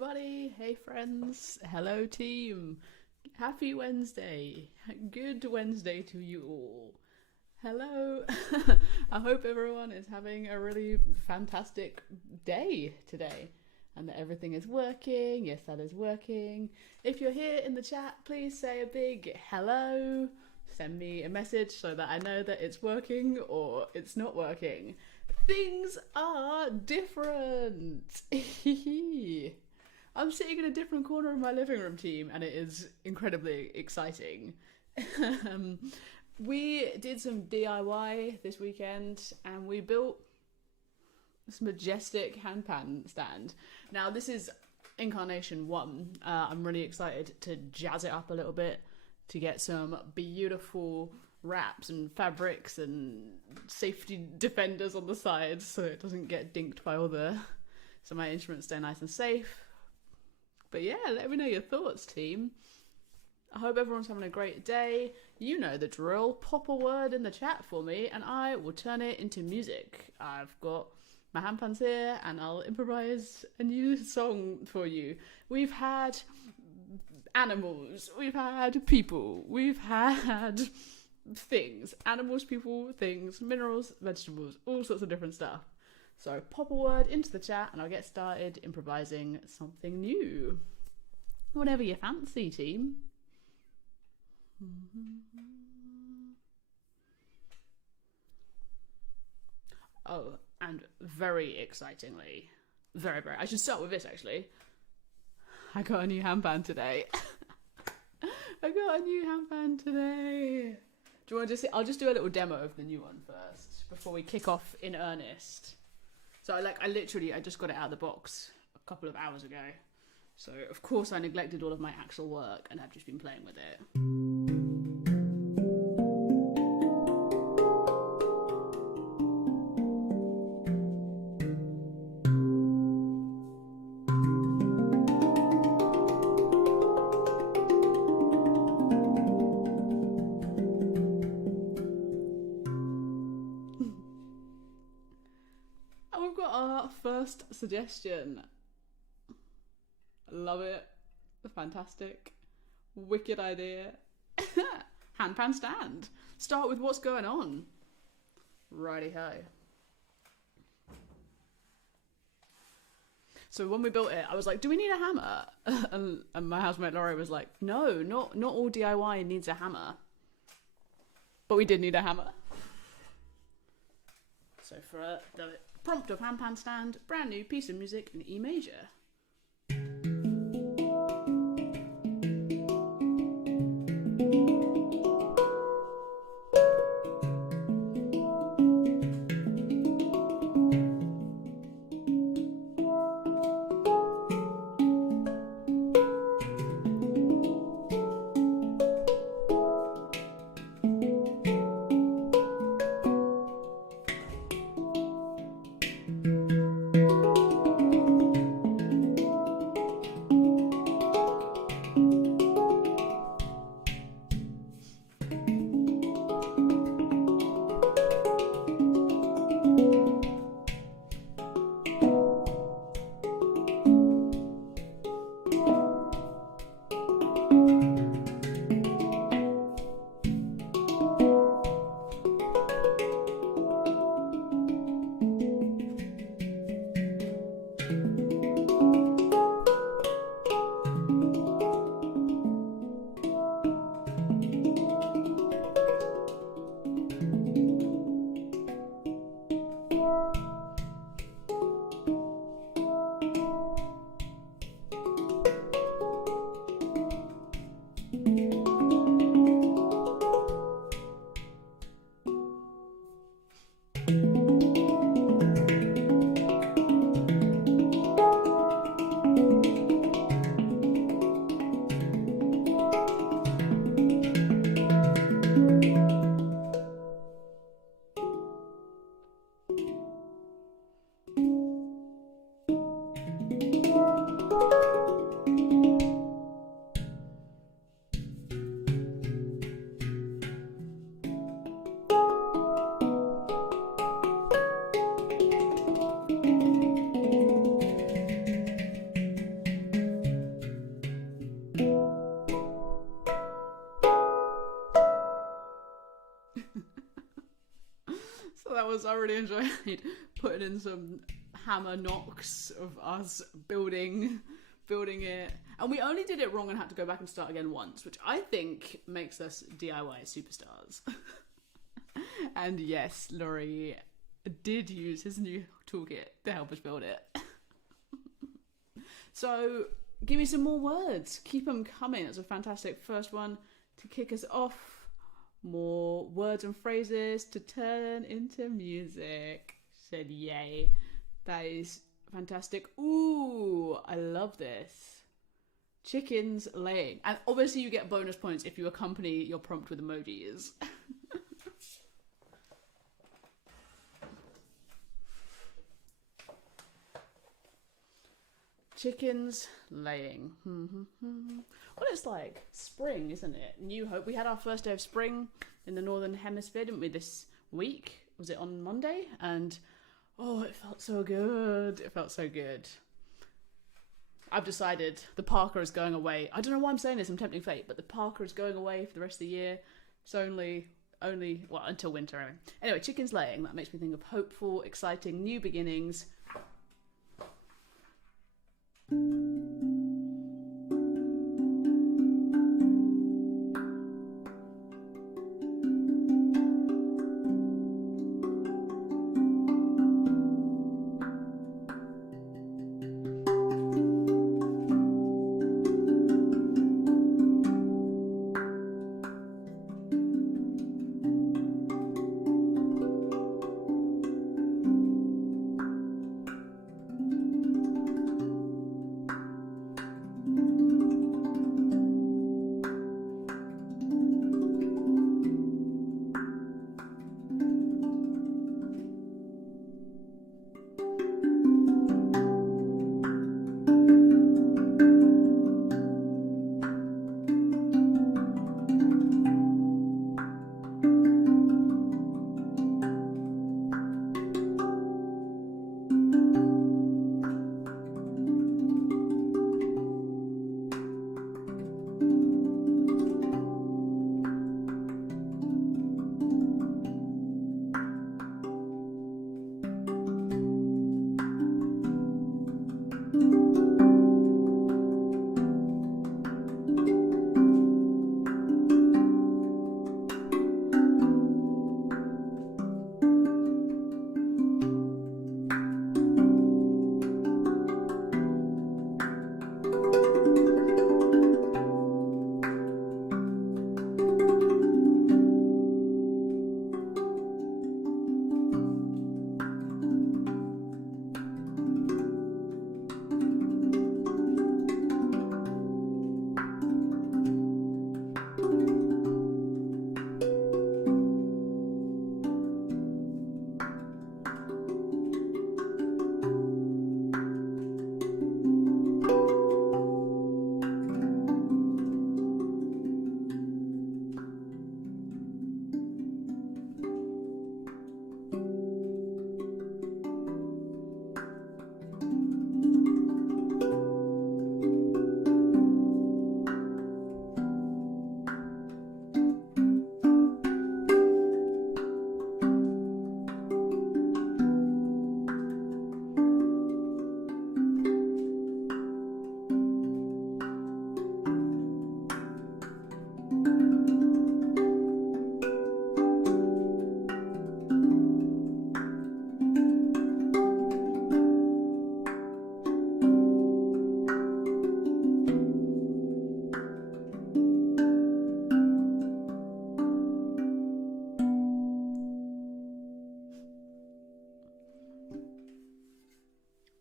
everybody. Hey friends. Hello team. Happy Wednesday. Good Wednesday to you all. Hello. I hope everyone is having a really fantastic day today and that everything is working. Yes, that is working. If you're here in the chat, please say a big hello. Send me a message so that I know that it's working or it's not working. Things are different. I'm sitting in a different corner of my living room, team, and it is incredibly exciting. We did some DIY this weekend and we built this majestic handpan stand. Now this is incarnation 1. I'm really excited to jazz it up a little bit, to get some beautiful wraps and fabrics and safety defenders on the sides so it doesn't get dinked by so my instruments stay nice and safe. But yeah, let me know your thoughts, team. I hope everyone's having a great day. You know the drill. Pop a word in the chat for me and I will turn it into music. I've got my handpans here and I'll improvise a new song for you. We've had animals, we've had people, we've had things. Animals, people, things, minerals, vegetables, all sorts of different stuff. So pop a word into the chat and I'll get started improvising something new. Whatever you fancy, team. Oh, and very excitingly, very, I should start with this actually. I got a new handpan today. I got a new handpan today. Do you want to just see? I'll just do a little demo of the new one first before we kick off in earnest. So I just got it out of the box a couple of hours ago. So of course I neglected all of my actual work and have just been playing with it. First suggestion. Love it. Fantastic. Wicked idea. Handpan stand. Start with what's going on. Righty-ho. So when we built it, I was like, do we need a hammer? And my housemate Laurie was like, no, not all DIY needs a hammer. But we did need a hammer. So for the prompt of handpan stand, brand new piece of music in E major. I really enjoyed putting in some hammer knocks of us building it. And we only did it wrong and had to go back and start again once, which I think makes us DIY superstars. And yes, Laurie did use his new toolkit to help us build it. So, give me some more words. Keep them coming. That's a fantastic first one to kick us off. More words and phrases to turn into music. Said yay. That is fantastic. Ooh, I love this. Chickens laying. And obviously you get bonus points if you accompany your prompt with emojis. Chickens laying. Well, it's like spring, isn't it? New hope. We had our first day of spring in the Northern Hemisphere, didn't we, this week? Was it on Monday? And oh, it felt so good. It felt so good. I've decided the Parker is going away. I don't know why I'm saying this, I'm tempting fate, but the Parker is going away for the rest of the year. It's only, well, until winter. Anyway, chickens laying. That makes me think of hopeful, exciting, new beginnings.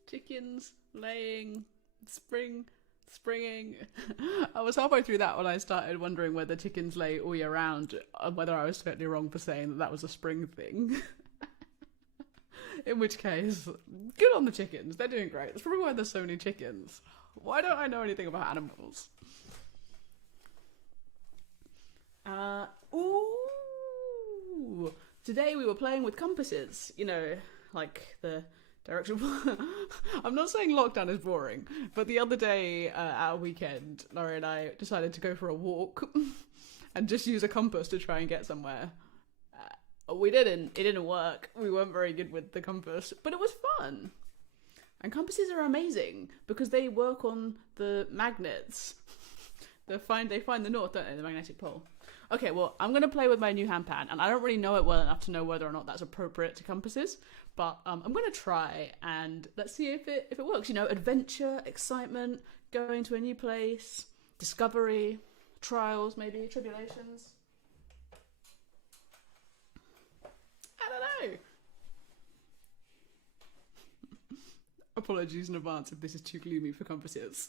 Chickens laying, springing. I was halfway through that when I started wondering whether chickens lay all year round, and whether I was totally wrong for saying that that was a spring thing. In which case, good on the chickens. They're doing great. That's probably why there's so many chickens. Why don't I know anything about animals? Ooh. Today we were playing with compasses. You know, like the direction. I'm not saying lockdown is boring, but the other day, our weekend, Laurie and I decided to go for a walk and just use a compass to try and get somewhere. We didn't. It didn't work. We weren't very good with the compass, but it was fun. And compasses are amazing because they work on the magnets. They find the north, don't they? The magnetic pole. Okay, well, I'm going to play with my new handpan, and I don't really know it well enough to know whether or not that's appropriate to compasses, but I'm going to try, and let's see if it works. You know, adventure, excitement, going to a new place, discovery, trials, maybe, tribulations. I don't know. Apologies in advance if this is too gloomy for compasses.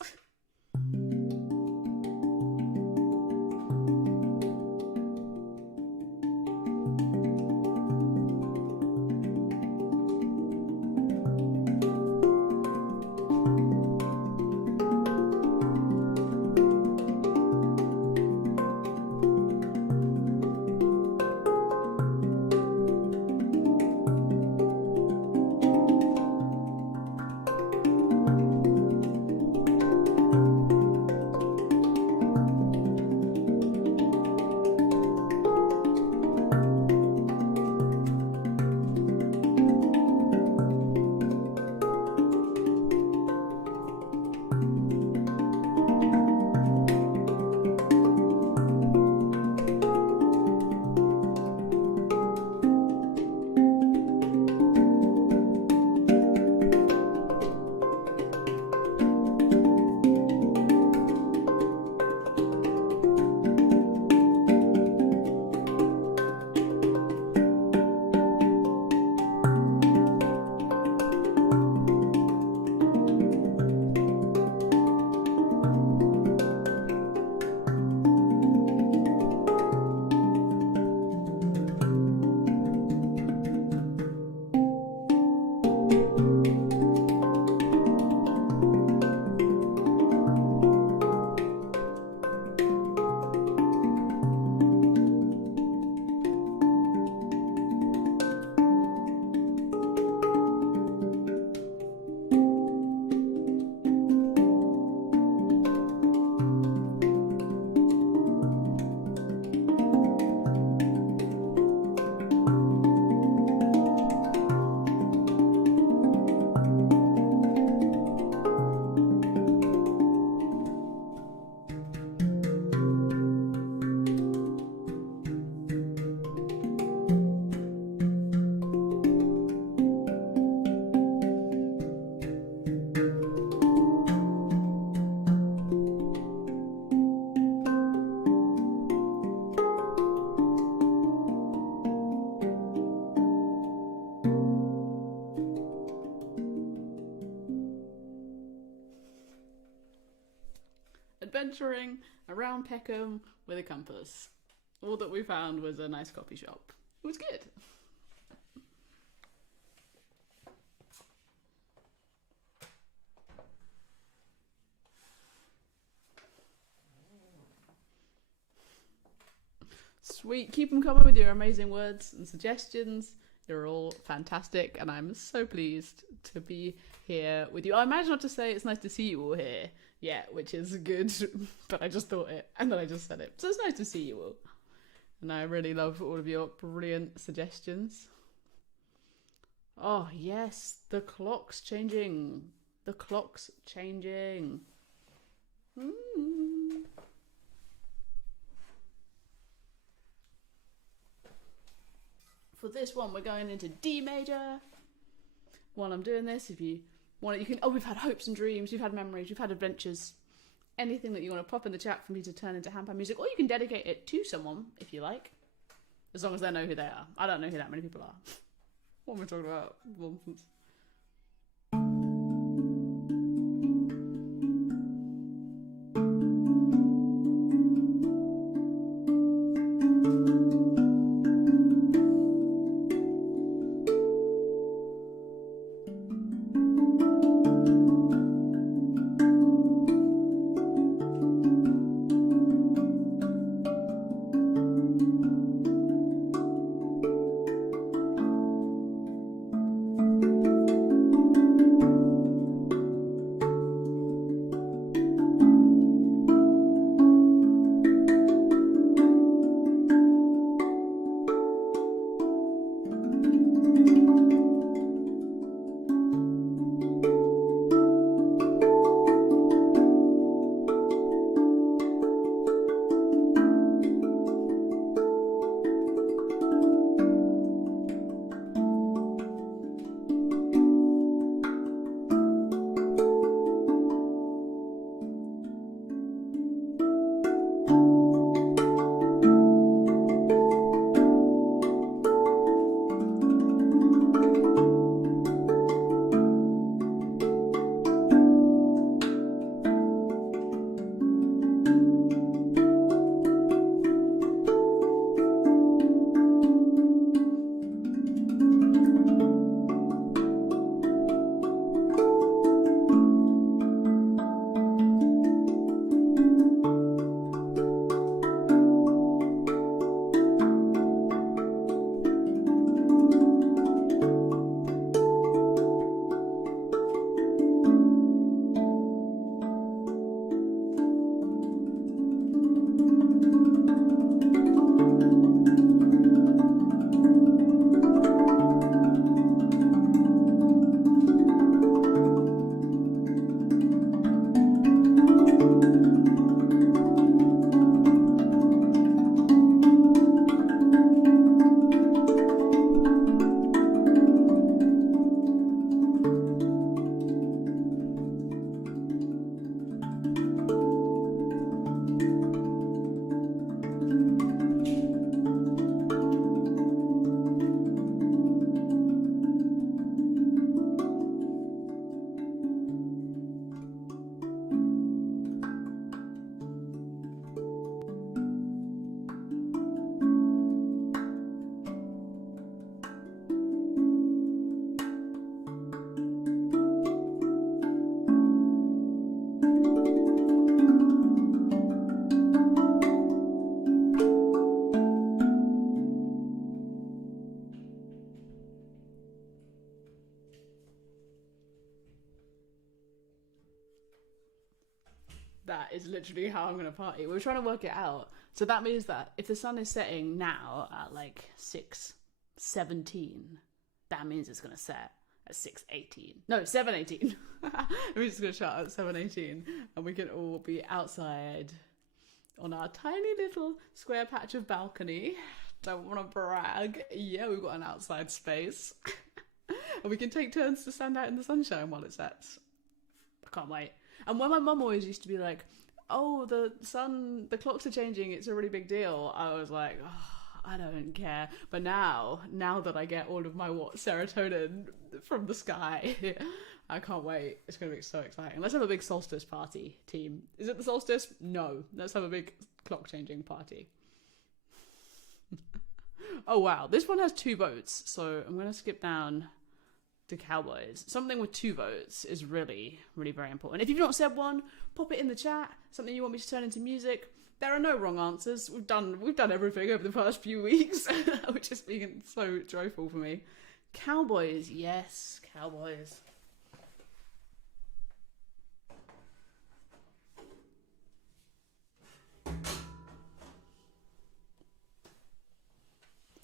Adventuring around Peckham with a compass. All that we found was a nice coffee shop. It was good. Sweet. Keep them coming with your amazing words and suggestions. You're all fantastic, and I'm so pleased to be here with you. I managed not to say it's nice to see you all here yet, which is good, but I just thought it, and then I just said it. So it's nice to see you all. And I really love all of your brilliant suggestions. Oh, yes, the clock's changing. The clock's changing. For this one, we're going into D major. While I'm doing this, if you want it, you can. Oh, we've had hopes and dreams, we've had memories, we've had adventures. Anything that you want to pop in the chat for me to turn into handpan music, or you can dedicate it to someone if you like, as long as they know who they are. I don't know who that many people are. What am I talking about? Nonsense. That is literally how I'm gonna party. We were trying to work it out. So that means that if the sun is setting now at like 6:17, that means it's gonna set at 6:18. No, 7:18. We're just gonna shut at 7:18, and we can all be outside on our tiny little square patch of balcony. Don't want to brag. Yeah, we've got an outside space. And we can take turns to stand out in the sunshine while it sets. I can't wait. And when my mum always used to be like, oh, the clocks are changing, it's a really big deal, I was like, oh, I don't care. But now that I get all of my serotonin from the sky, I can't wait. It's going to be so exciting. Let's have a big solstice party, team. Is it the solstice? No. Let's have a big clock changing party. Oh, wow. This one has 2 votes, so I'm going to skip down to Cowboys. Something with 2 votes is really, really very important. If you've not said one, pop it in the chat. Something you want me to turn into music. There are no wrong answers. We've done everything over the past few weeks, which has been so joyful for me. Cowboys, yes, Cowboys.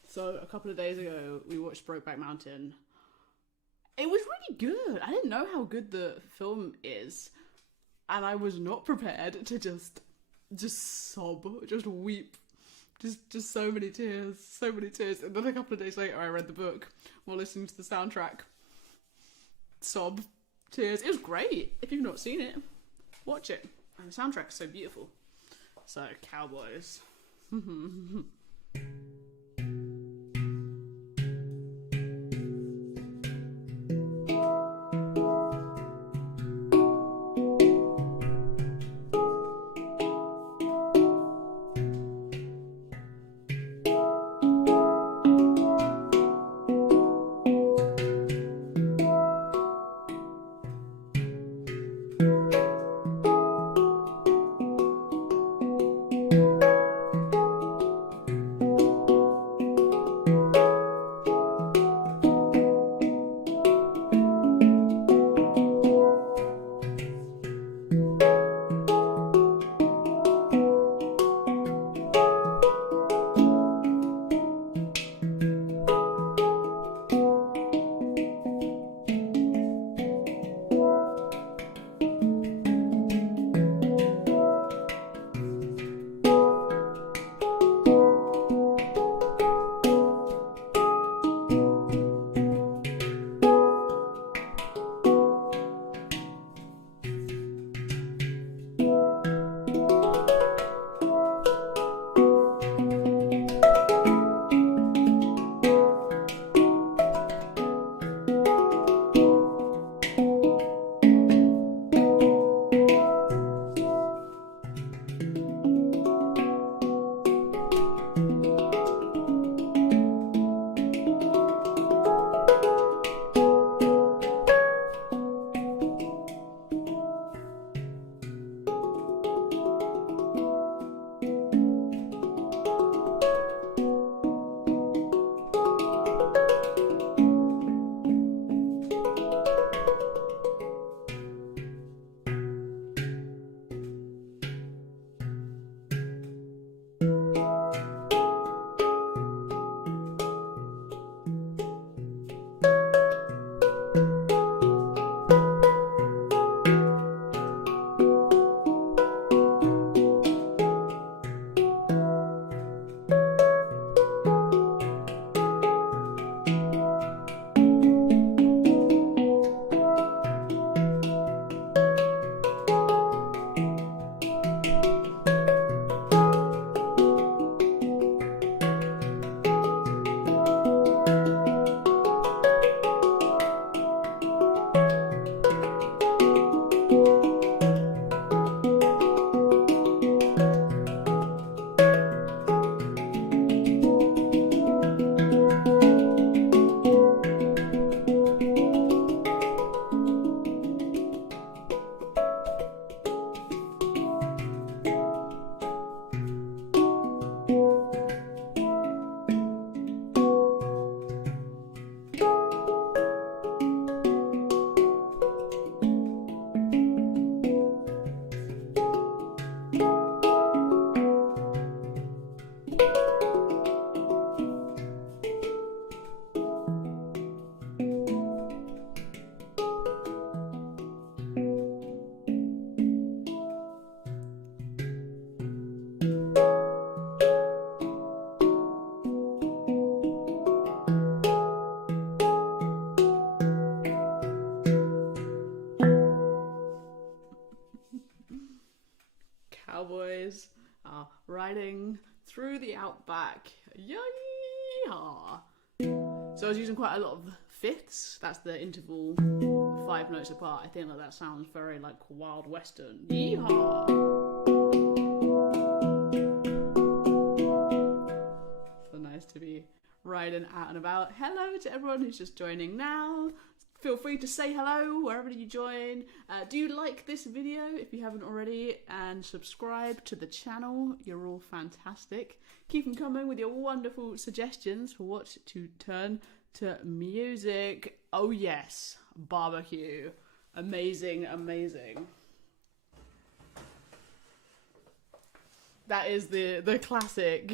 So a couple of days ago, we watched Brokeback Mountain. It was really good. I didn't know how good the film is, and I was not prepared to just sob, just weep, just so many tears. And then a couple of days later, I read the book while listening to the soundtrack. Sob, tears. It was great. If you've not seen it, watch it. And the soundtrack's so beautiful. So, Cowboys. cowboys are riding through the outback. Yee-haw! So I was using quite a lot of fifths. That's the interval 5 notes apart. I think that sounds very like Wild Western. Yee-haw! So nice to be riding out and about. Hello to everyone who's just joining now. Feel free to say hello wherever you join. Do you like this video if you haven't already? And subscribe to the channel. You're all fantastic. Keep them coming with your wonderful suggestions for what to turn to music. Oh yes, barbecue. Amazing, amazing. That is the classic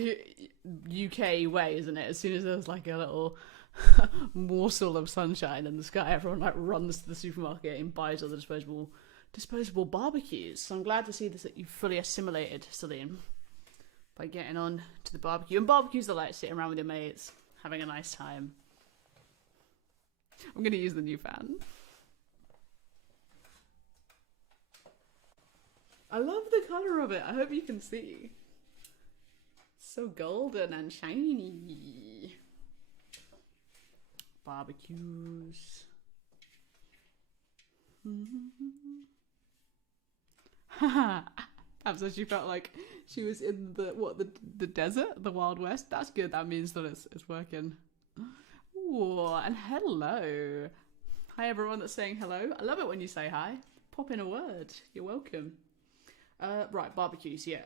UK way, isn't it? As soon as there's like a little morsel of sunshine in the sky, everyone like runs to the supermarket and buys all the disposable barbecues. So I'm glad to see this, that you've fully assimilated, Celine, by getting on to the barbecue. And barbecues are like sitting around with your mates, having a nice time. I'm going to use the new fan. I love the colour of it. I hope you can see. So golden and shiny. Barbecues. Pam said she felt like she was in the desert, the Wild West. That's good. That means that it's working. Ooh, and hello. Hi everyone that's saying hello. I love it when you say hi. Pop in a word. You're welcome. Right, barbecues, yeah.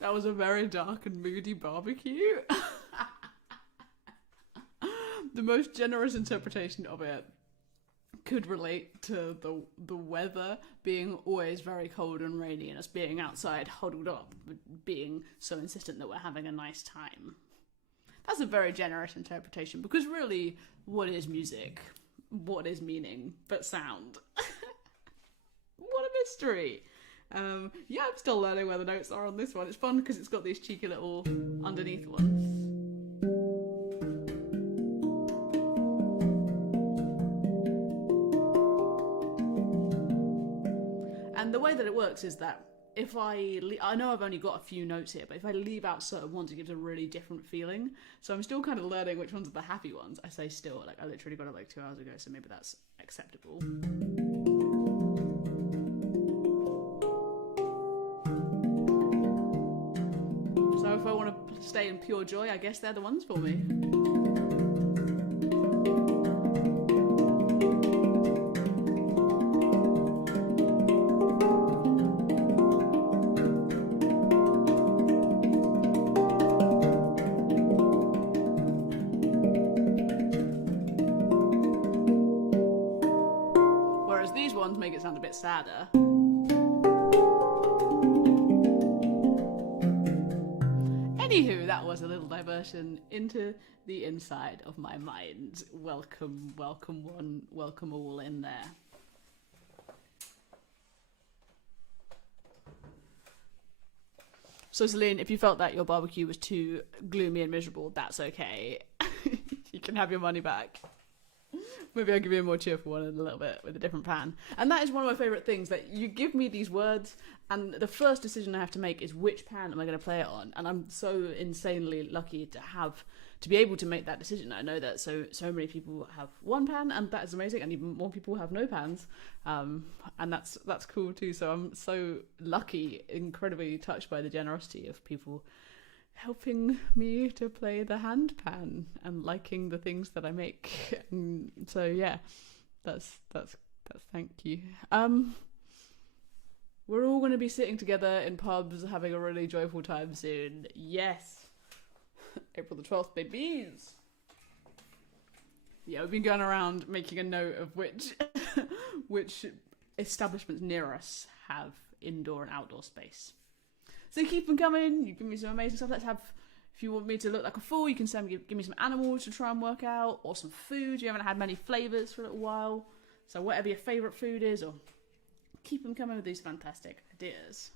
That was a very dark and moody barbecue. The most generous interpretation of it could relate to the weather being always very cold and rainy and us being outside huddled up, but being so insistent that we're having a nice time. That's a very generous interpretation, because really, what is music? What is meaning but sound? What a mystery. Yeah, I'm still learning where the notes are on this one. It's fun because it's got these cheeky little underneath ones. And the way that it works is that if I know I've only got a few notes here, but if I leave out certain ones, it gives a really different feeling. So I'm still kind of learning which ones are the happy ones. I say still, like I literally got it like 2 hours ago, so maybe that's acceptable. So if I want to stay in pure joy, I guess they're the ones for me. These ones make it sound a bit sadder. Anywho, that was a little diversion into the inside of my mind. Welcome, welcome one, welcome all in there. So Celine, if you felt that your barbecue was too gloomy and miserable, that's okay. You can have your money back. Maybe I'll give you a more cheerful one in a little bit with a different pan. And that is one of my favourite things, that you give me these words and the first decision I have to make is which pan am I going to play it on. And I'm so insanely lucky to be able to make that decision. I know that so many people have one pan, and that is amazing, and even more people have no pans. And that's cool too. So I'm so lucky, incredibly touched by the generosity of people helping me to play the handpan and liking the things that I make. And so yeah, that's thank you. We're all going to be sitting together in pubs having a really joyful time soon. Yes. April the 12th, babies. Yeah, we've been going around making a note of which establishments near us have indoor and outdoor space. So keep them coming. You give me some amazing stuff. If you want me to look like a fool, you can give me some animals to try and work out, or some food. You haven't had many flavours for a little while. So whatever your favourite food is, or keep them coming with these fantastic ideas.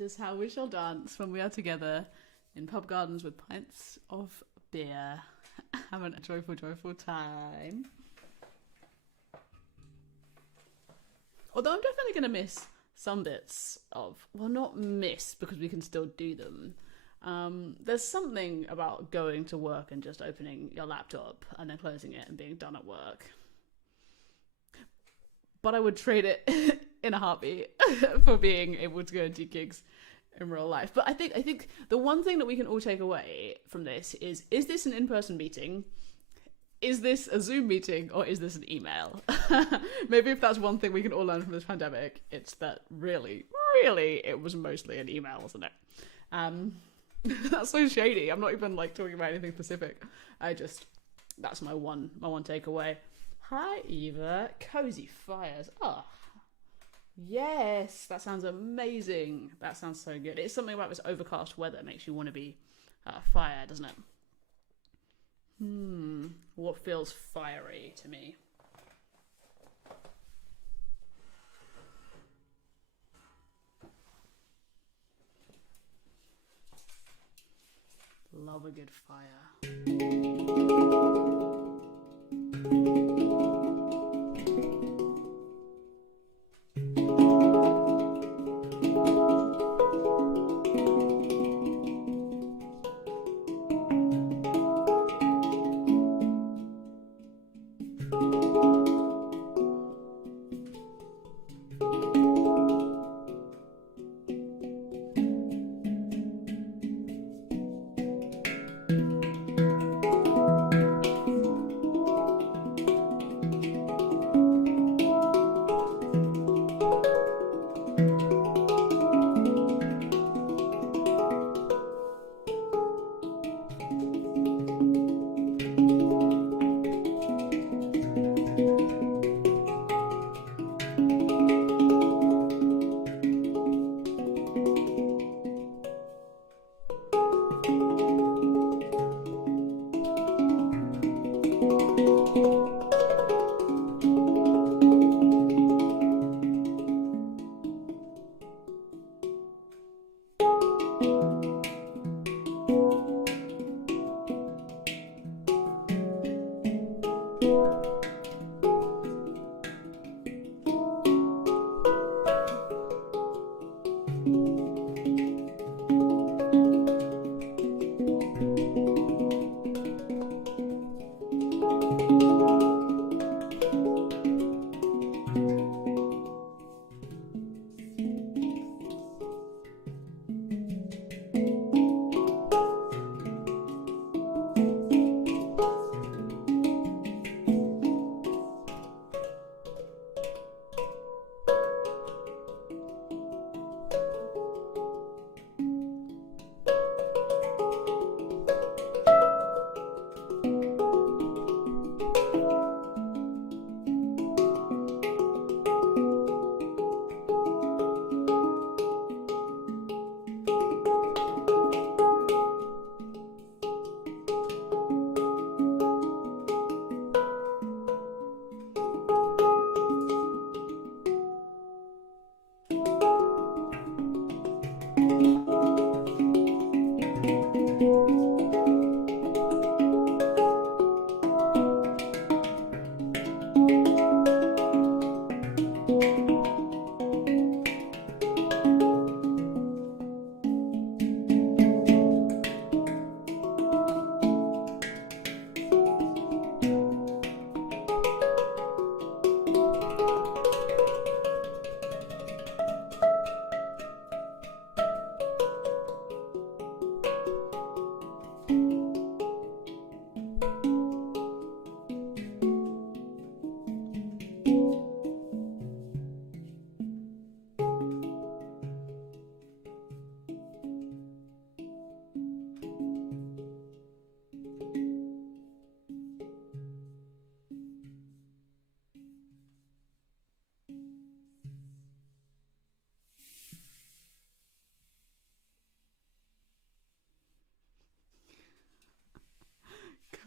That is how we shall dance when we are together in pub gardens with pints of beer. Having a joyful, joyful time. Although I'm definitely going to miss some bits of, well, not miss because we can still do them. There's something about going to work and just opening your laptop and then closing it and being done at work. But I would trade it in a heartbeat for being able to go and do gigs in real life. But I think the one thing that we can all take away from this is this an in-person meeting? Is this a Zoom meeting or is this an email? Maybe if that's one thing we can all learn from this pandemic, it's that really, really it was mostly an email, wasn't it? That's so shady. I'm not even like talking about anything specific. That's my one takeaway. Hi Eva, cozy fires. Oh, yes, that sounds amazing. That sounds so good. It's something about this overcast weather that makes you want to be fire, doesn't it? What feels fiery to me? Love a good fire.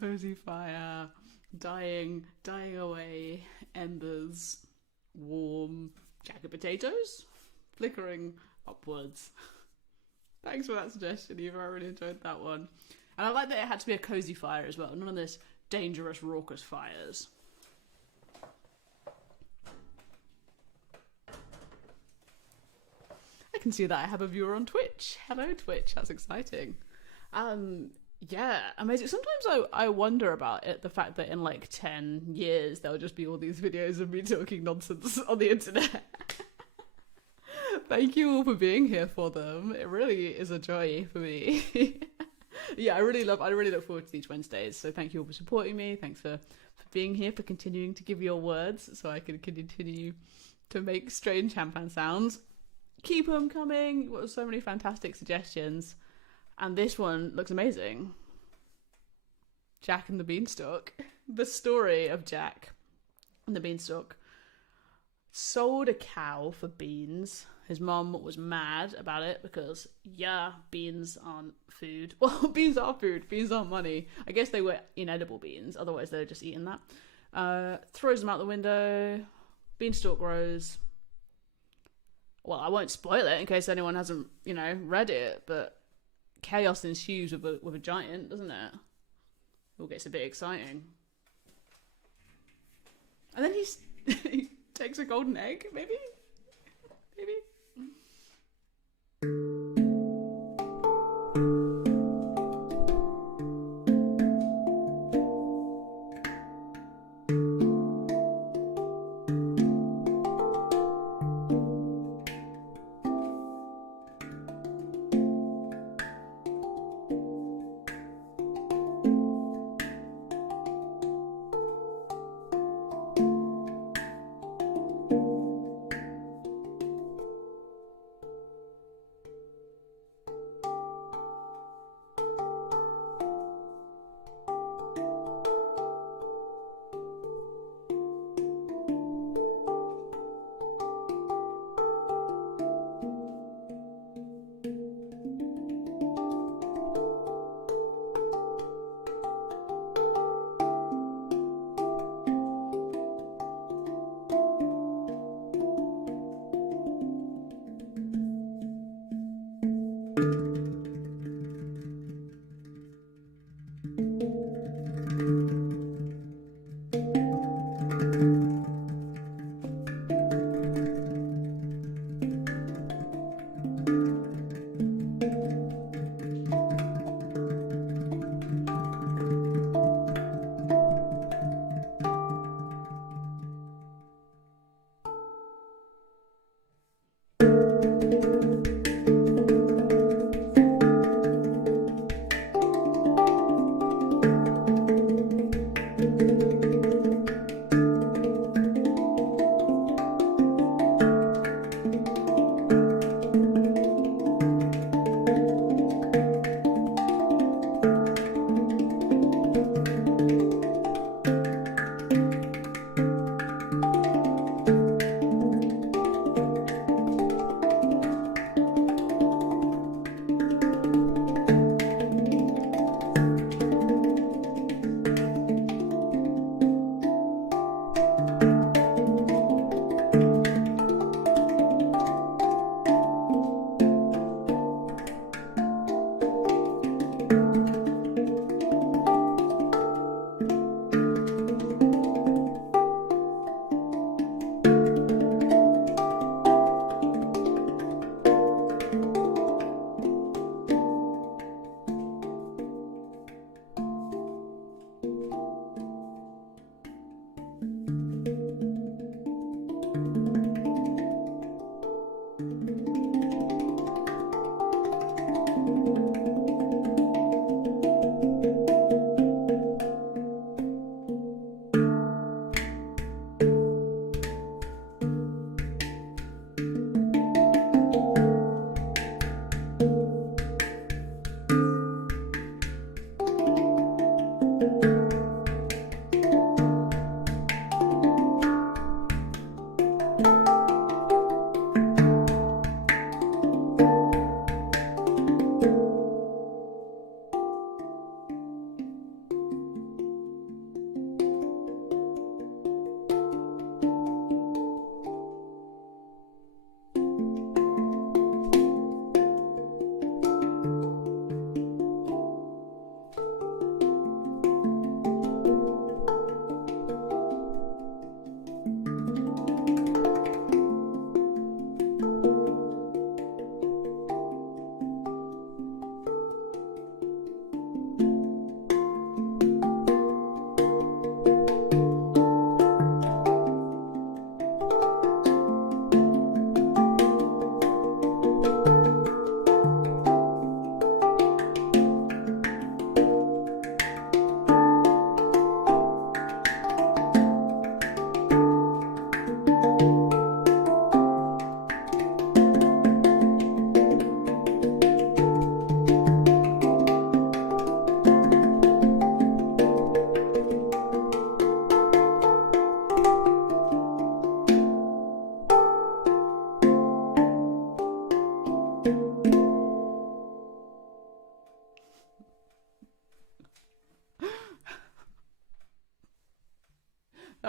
Cozy fire, dying away, embers, warm, jacket potatoes, flickering upwards. Thanks for that suggestion, Eva. I really enjoyed that one. And I like that it had to be a cozy fire as well. None of this dangerous, raucous fires. I can see that I have a viewer on Twitch. Hello, Twitch. That's exciting. Yeah, amazing. Sometimes I wonder about it, the fact that in like 10 years there'll just be all these videos of me talking nonsense on the internet. Thank you all for being here for them. It really is a joy for me. Yeah, I really look forward to these Wednesdays. So thank you all for supporting me. Thanks for being here, for continuing to give your words so I can continue to make strange handpan sounds. Keep them coming. You've got so many fantastic suggestions. And this one looks amazing. Jack and the Beanstalk. The story of Jack and the Beanstalk. Sold a cow for beans. His mum was mad about it because, yeah, beans aren't food. Well, beans are food. Beans aren't money. I guess they were inedible beans. Otherwise, they'd just eaten that. Throws them out the window. Beanstalk grows. Well, I won't spoil it in case anyone hasn't, read it, but chaos ensues with a giant, doesn't it? It all gets a bit exciting. And then he takes a golden egg, maybe? Maybe?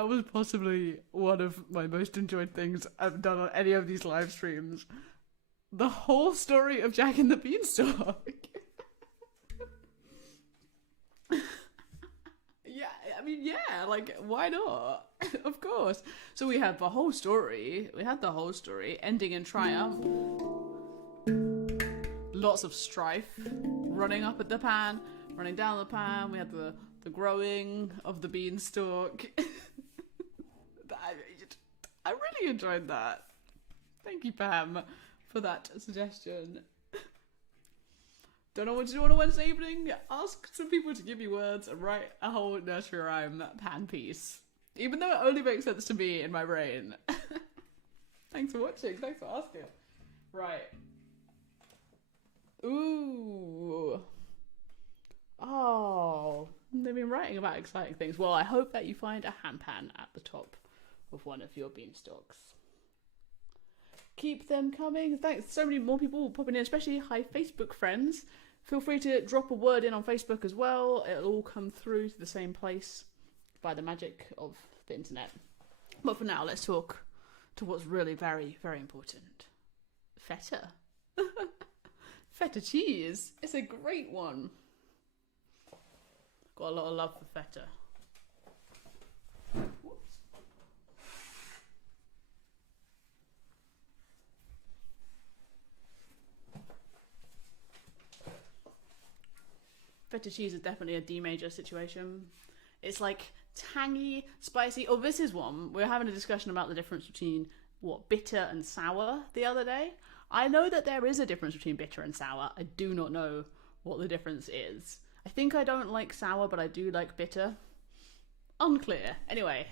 That was possibly one of my most enjoyed things I've done on any of these live streams. The whole story of Jack and the Beanstalk. Yeah, I mean, yeah, like, why not? Of course. So we had the whole story. We had the whole story ending in triumph. Lots of strife. Running up at the pan, running down the pan. We had the growing of the beanstalk. I really enjoyed that. Thank you, Pam, for that suggestion. Don't know what to do on a Wednesday evening? Ask some people to give you words and write a whole nursery rhyme pan piece. Even though it only makes sense to me in my brain. Thanks for watching. Thanks for asking. Right. Ooh. Oh. They've been writing about exciting things. Well, I hope that you find a handpan at the top of one of your beanstalks. Keep them coming. Thanks. So many more people popping in, especially hi Facebook friends. Feel free to drop a word in on Facebook as well. It'll all come through to the same place by the magic of the internet. But for now, let's talk to what's really very, very important. Feta. Feta cheese. It's a great one. Got a lot of love for feta. Whoops. Feta cheese is definitely a D major situation. It's like tangy, spicy. Oh, this is one. We were having a discussion about the difference between bitter and sour the other day. I know that there is a difference between bitter and sour. I do not know what the difference is. I think I don't like sour, but I do like bitter. Unclear. Anyway,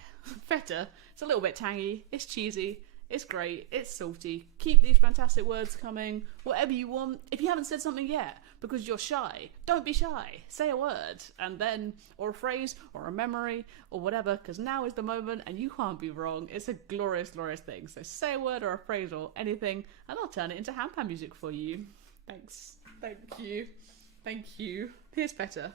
feta. It's a little bit tangy. It's cheesy. It's great. It's salty. Keep these fantastic words coming. Whatever you want. If you haven't said something yet because you're shy, don't be shy. Say a word and then, or a phrase, or a memory, or whatever, because now is the moment and you can't be wrong. It's a glorious, glorious thing. So say a word or a phrase or anything and I'll turn it into handpan music for you. Thanks. Thank you. Thank you. Here's better.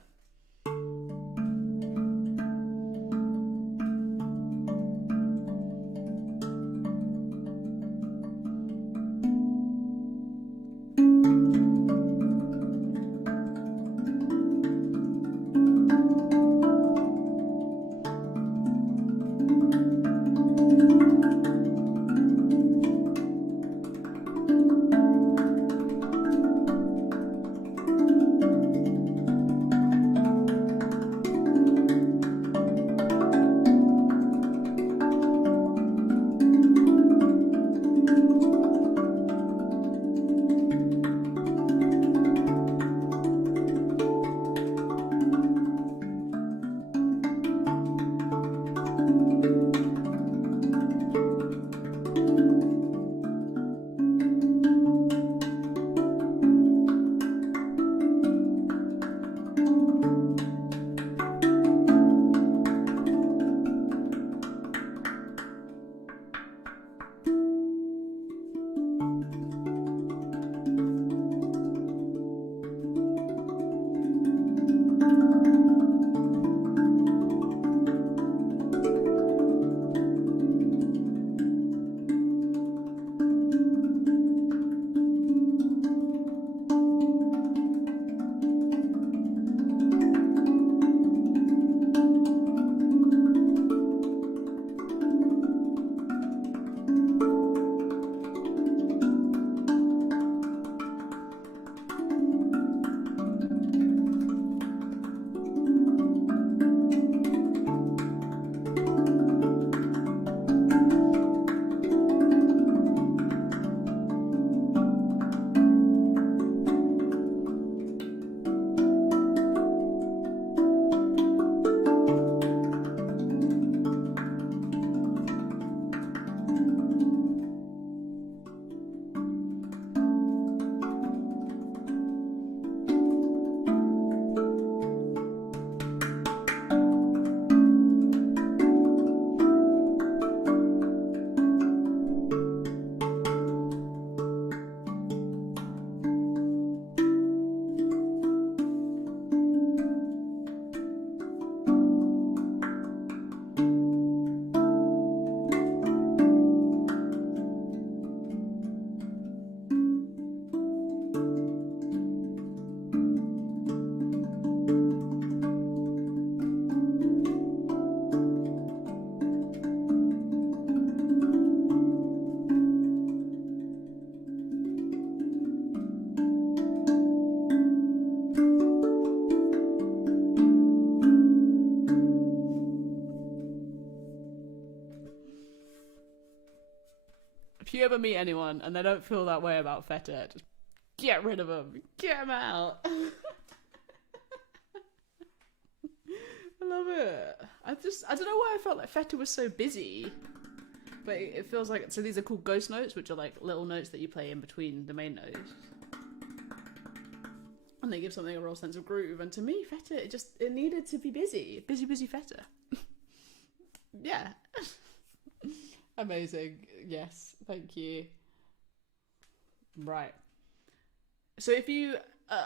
If you ever meet anyone and they don't feel that way about feta, just get rid of them. Get them out. I love it. I don't know why I felt like feta was so busy. But it feels like, so these are called ghost notes, which are like little notes that you play in between the main notes. And they give something a real sense of groove. And to me, feta, it needed to be busy. Busy feta. Yeah. Amazing. Yes. Thank you. Right. So if you, I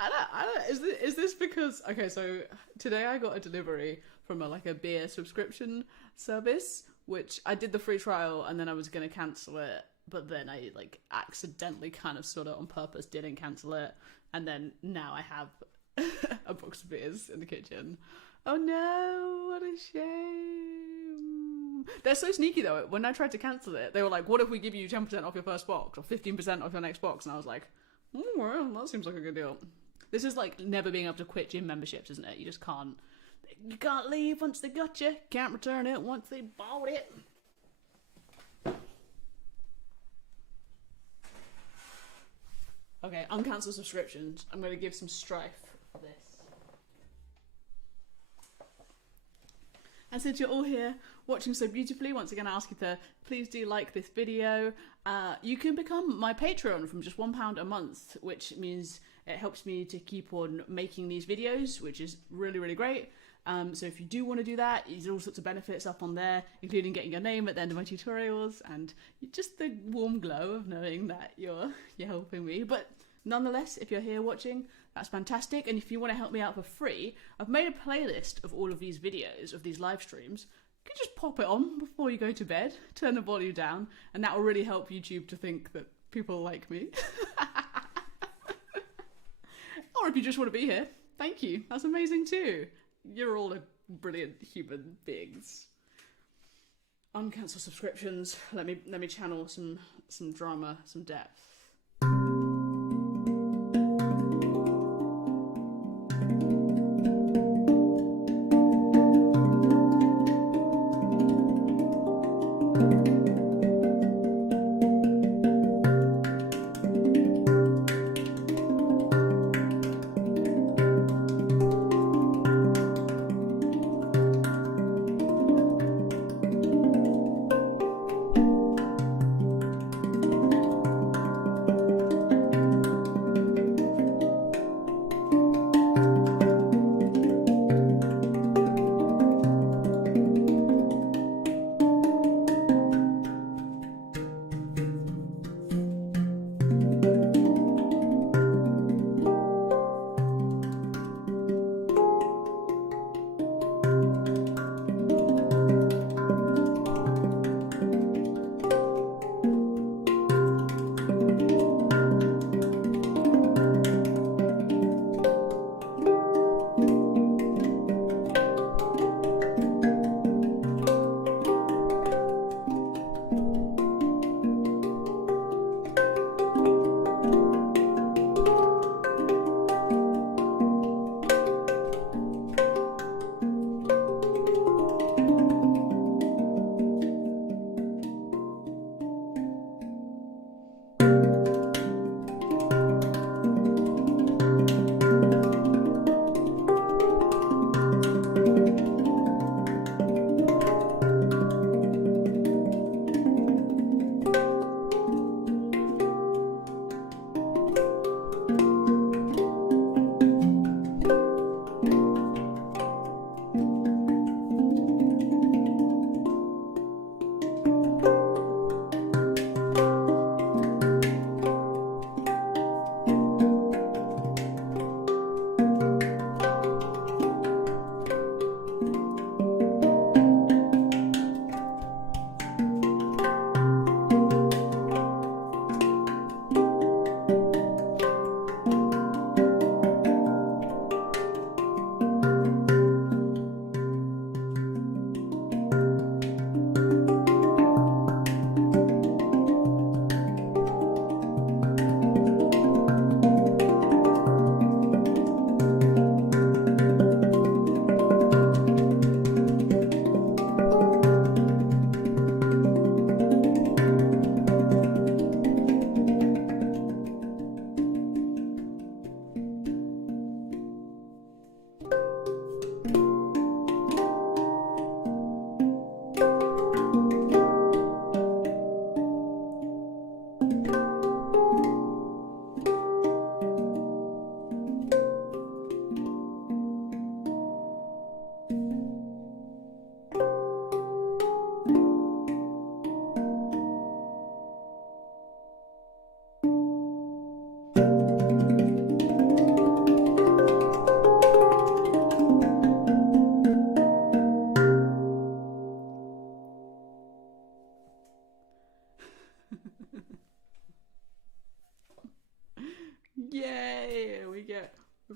don't, is this because, okay, so today I got a delivery from a beer subscription service, which I did the free trial and then I was going to cancel it, but then I accidentally kind of sort of on purpose didn't cancel it, and then now I have a box of beers in the kitchen. Oh no, what a shame. They're so sneaky though. When I tried to cancel it, they were like, what if we give you 10% off your first box or 15% off your next box? And I was like, well, that seems like a good deal. This is like never being able to quit gym memberships, isn't it? You just can't. You can't leave once they got you. Can't return it once they bought it. Okay, uncancel subscriptions. I'm going to give some strife for this. And since you're all here watching so beautifully, once again I ask you to please do like this video. You can become my Patreon from just £1 a month, which means it helps me to keep on making these videos, which is really, really great. So if you do want to do that, there's all sorts of benefits up on there, including getting your name at the end of my tutorials and just the warm glow of knowing that you're helping me. But nonetheless, if you're here watching, that's fantastic. And if you want to help me out for free, I've made a playlist of all of these videos, of these live streams. You can just pop it on before you go to bed, turn the volume down, and that will really help YouTube to think that people like me. Or if you just want to be here, thank you. That's amazing too. You're all brilliant human beings. Uncancel subscriptions. Let me channel some drama, some depth.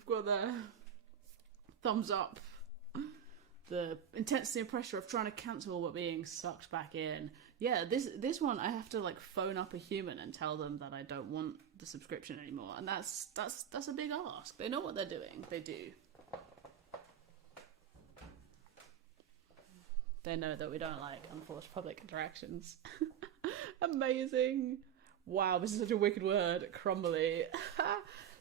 got the thumbs up, the intensity and pressure of trying to cancel but being sucked back in. Yeah, this one I have to like phone up a human and tell them that I don't want the subscription anymore, and that's a big ask. They know what they're doing. They do. They know that we don't like unforced public interactions. Amazing. Wow, this is such a wicked word, crumbly.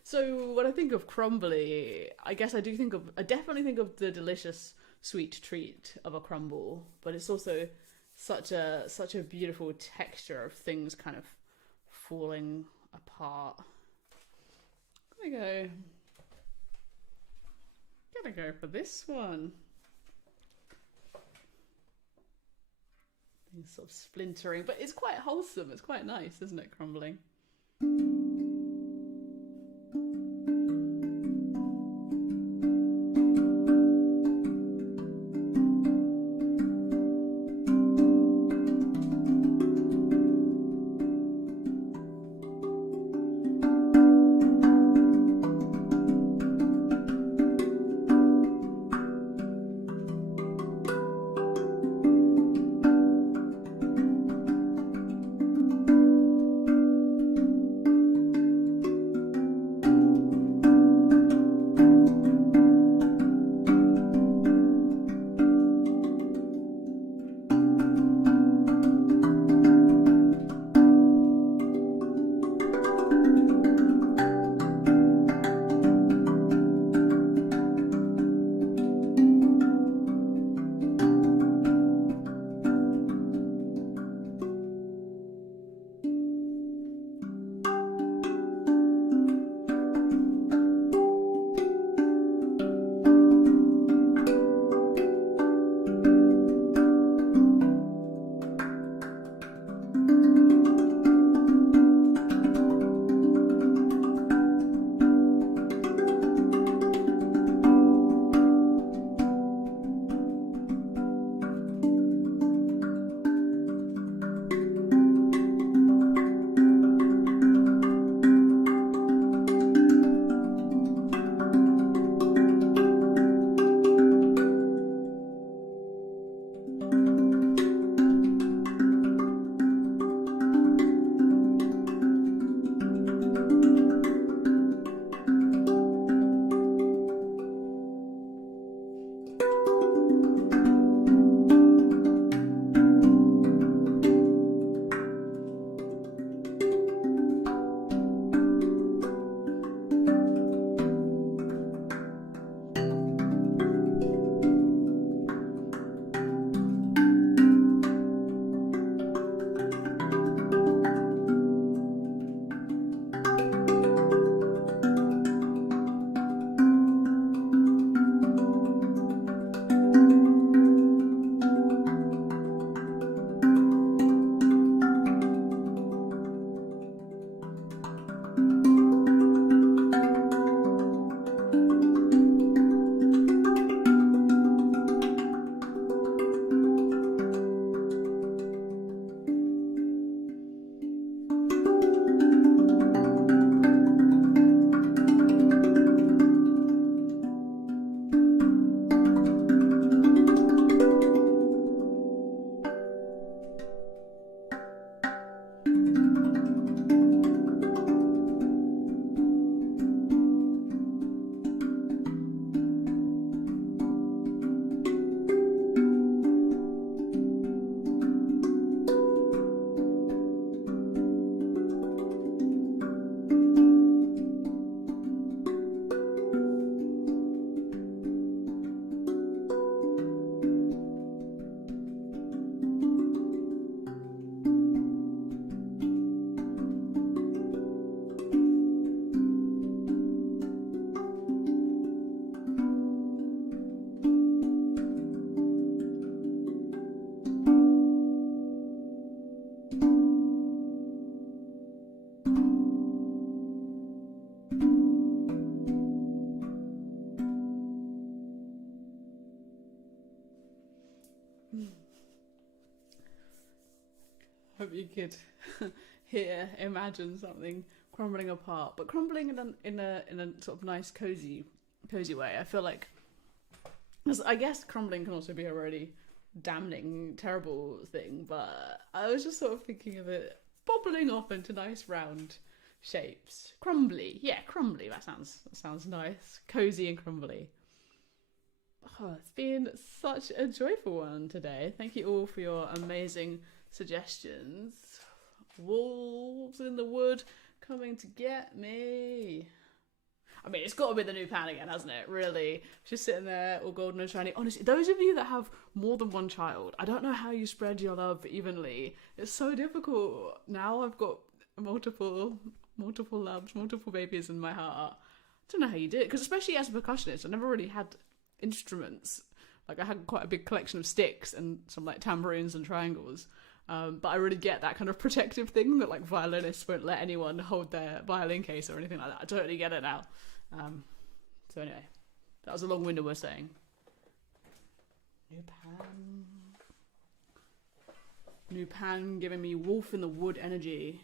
So when I think of crumbly, I guess I definitely think of the delicious sweet treat of a crumble, but it's also such a beautiful texture of things kind of falling apart. Gotta go for this one. Things sort of splintering, but it's quite wholesome. It's quite nice, isn't it, crumbling? Hope you could imagine something crumbling apart, but crumbling in a sort of nice, cozy cozy way. I feel like, 'cause I guess crumbling can also be a really damning, terrible thing, but I was just sort of thinking of it bobbling off into nice round shapes. Crumbly, yeah, crumbly. That sounds nice, cozy and crumbly. Oh, it's been such a joyful one today. Thank you all for your amazing suggestions. Wolves in the wood coming to get me. I mean, it's got to be the new pan again, hasn't it? Really, just sitting there all golden and shiny. Honestly, those of you that have more than one child, I don't know how you spread your love evenly. It's so difficult. Now I've got multiple loves, multiple babies in my heart. I don't know how you do it, because especially as a percussionist, I never really had instruments. Like, I had quite a big collection of sticks and some like tambourines and triangles. But I really get that kind of protective thing that like violinists won't let anyone hold their violin case or anything like that. I totally get it now. So anyway, that was a long-winded way of saying. New pan giving me wolf in the wood energy.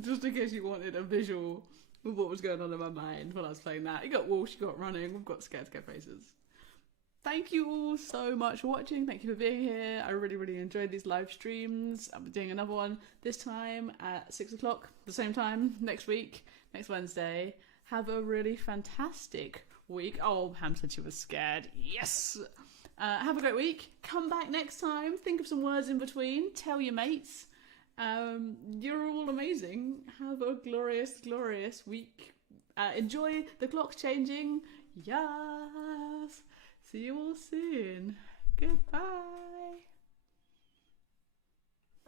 Just in case you wanted a visual of what was going on in my mind while I was playing that. You got Walsh, you got Running, we've got Scared Faces. Thank you all so much for watching. Thank you for being here. I really enjoyed these live streams. I'll be doing another one this time at 6 o'clock, the same time, next week, next Wednesday. Have a really fantastic week. Oh, Pam said she was scared. Yes! Have a great week. Come back next time. Think of some words in between. Tell your mates. You're all amazing. Have a glorious, glorious week. Enjoy the clock changing. Yes. See you all soon. Goodbye.